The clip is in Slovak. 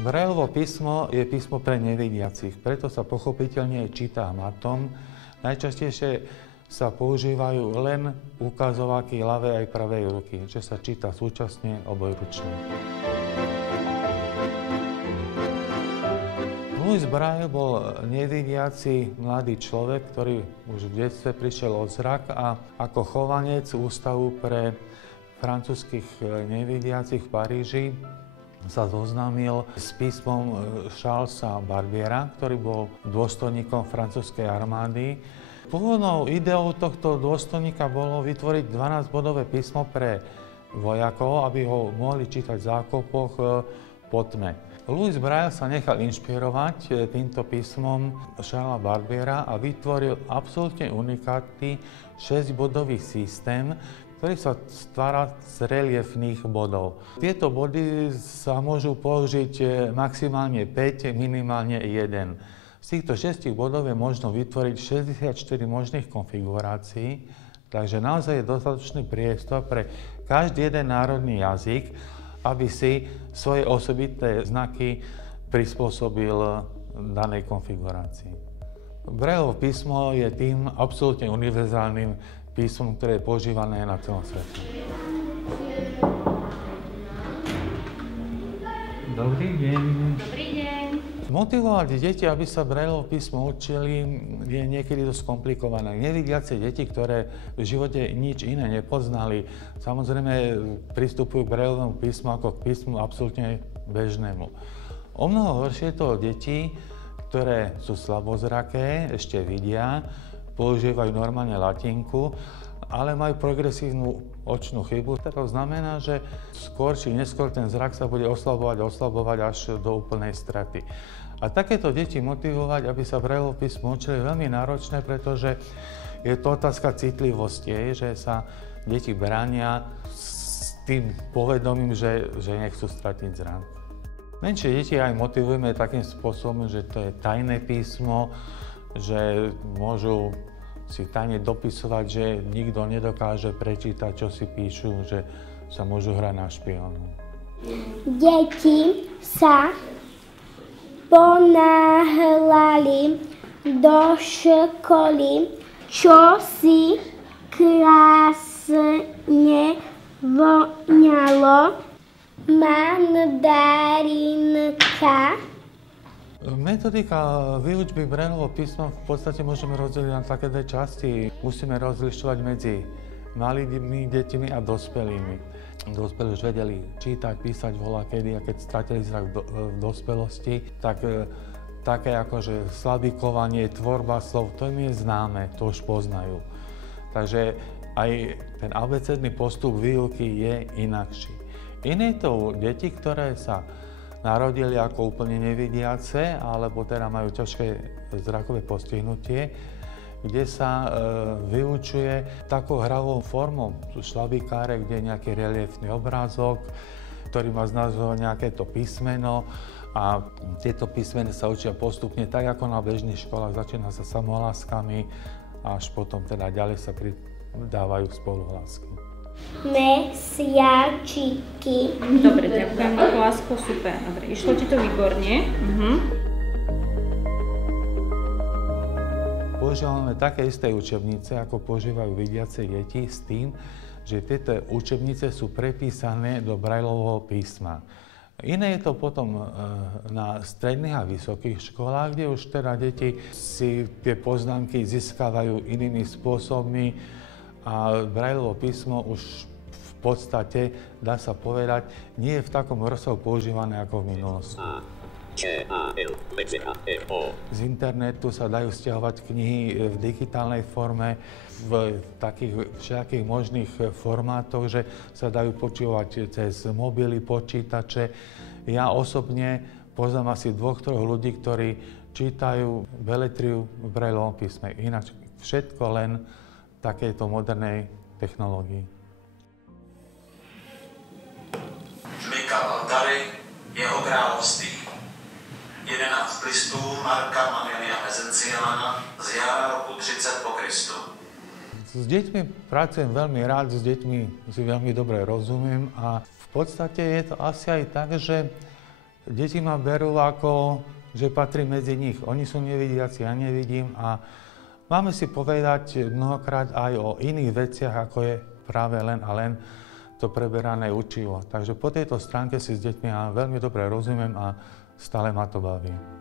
Braillovo písmo je písmo pre nevidiacich, preto sa pochopiteľne číta matom. Najčastejšie sa používajú len ukazováky ľavej aj pravej ruky, že sa číta súčasne obojručne. Louis Braille bol nevidiaci mladý človek, ktorý už v detstve prišiel o zrak a ako chovanec Ústavu pre francúzskych nevidiacich v Paríži sa zoznámil s písmom Charlesa Barbiera, ktorý bol dôstojníkom francúzskej armády. Pôvodnou ideou tohto dôstojníka bolo vytvoriť 12-bodové písmo pre vojakov, aby ho mohli čítať v zákopoch po tme. Louis Braille sa nechal inšpirovať týmto písmom Charlesa Barbiera a vytvoril absolútne unikátny 6-bodový systém, ktorý sa stvára z reliefných bodov. Tieto body sa môžu použiť maximálne 5, minimálne 1. Z týchto 6 bodov je možno vytvoriť 64 možných konfigurácií, takže naozaj je dostatočný priestor pre každý jeden národný jazyk, aby si svoje osobitné znaky prispôsobil danej konfigurácii. Braillovo písmo je tým absolútne univerzálnym písmom, ktoré je používané na celom svete. Dobrý deň. Dobrý deň. Motivovať deti, aby sa Braillovo písmo učili, je niekedy dosť komplikované. Nevidiace deti, ktoré v živote nič iné nepoznali, samozrejme pristupujú k Braillovému písmu ako k písmu absolútne bežnému. O mnoho horšie je to deti, ktoré sú slabozraké, ešte vidia, používajú normálne latinku, ale majú progresívnu očnú chybu. To znamená, že skôr či neskôr ten zrak sa bude oslabovať až do úplnej straty. A takéto deti motivovať, aby sa Braillovo písmo učili, je veľmi náročné, pretože je to otázka citlivosti, že sa deti bránia s tým povedomím, že nechcú stratiť zrak. Menšie deti aj motivujeme takým spôsobom, že to je tajné písmo, že môžu si tajne dopisovať, že nikto nedokáže prečítať, čo si píšu, že sa môžu hrať na špiónu. Deti sa ponáhľali do školy, čo si krásne voňalo. Mandarinka. Metodika výučby Braillovho písma v podstate môžeme rozdeliť na také dve časti. Musíme rozlišovať medzi malými deťmi a dospelými. Dospelí už vedeli čítať, písať voľakedy, a keď stratili zrak v dospelosti, tak také ako že slabikovanie, tvorba slov, to im je známe, to už poznajú. Takže aj ten abecedný postup výuky je inakší. Iné to deti, ktoré sa narodili ako úplne nevidiace, alebo teda majú ťažké zrakové postihnutie, kde sa vyučuje takou hravou formou. Sú šlabikáre, kde je nejaký reliefný obrázok, ktorý má znázvovať nejaké to písmeno a tieto písmena sa učia postupne tak, ako na bežných školách. Začína sa samohláskami, až potom teda ďalej sa pridávajú spoluhlásky. Mesiačiky. Dobre, ďakujem, lásko, super. Dobre, išlo ti to výborne. Používame také isté učebnice, ako používajú vidiace deti, s tým, že tieto učebnice sú prepísané do Braillovho písma. Iné je to potom na stredných a vysokých školách, kde už teda deti si tie poznámky získavajú inými spôsobmi, a Braillovo písmo už v podstate, dá sa povedať, nie je v takom rozsahu používané ako v minulosti. Z internetu sa dajú stiahovať knihy v digitálnej forme, v takých všakých možných formátoch, že sa dajú počúvať cez mobily, počítače. Ja osobne poznám asi 2-3 ľudí, ktorí čítajú beletriu v Braillovom písme. Ináč všetko len takejto modernej technológii. Žmejka Valtary, jeho království. 11 listů Marka Mamielia Mezenciana z jara roku 30 po Kristu. S deťmi pracujem veľmi rád, s deťmi si veľmi dobre rozumiem a v podstate je to asi aj tak, že Deti ma berú ako, že patrí medzi nich. Oni sú nevidiaci, ja nevidím a máme si povedať mnohokrát aj o iných veciach, ako je práve len a len to preberané učivo. Takže po tejto stránke si s deťmi ja veľmi dobre rozumiem a stále ma to baví.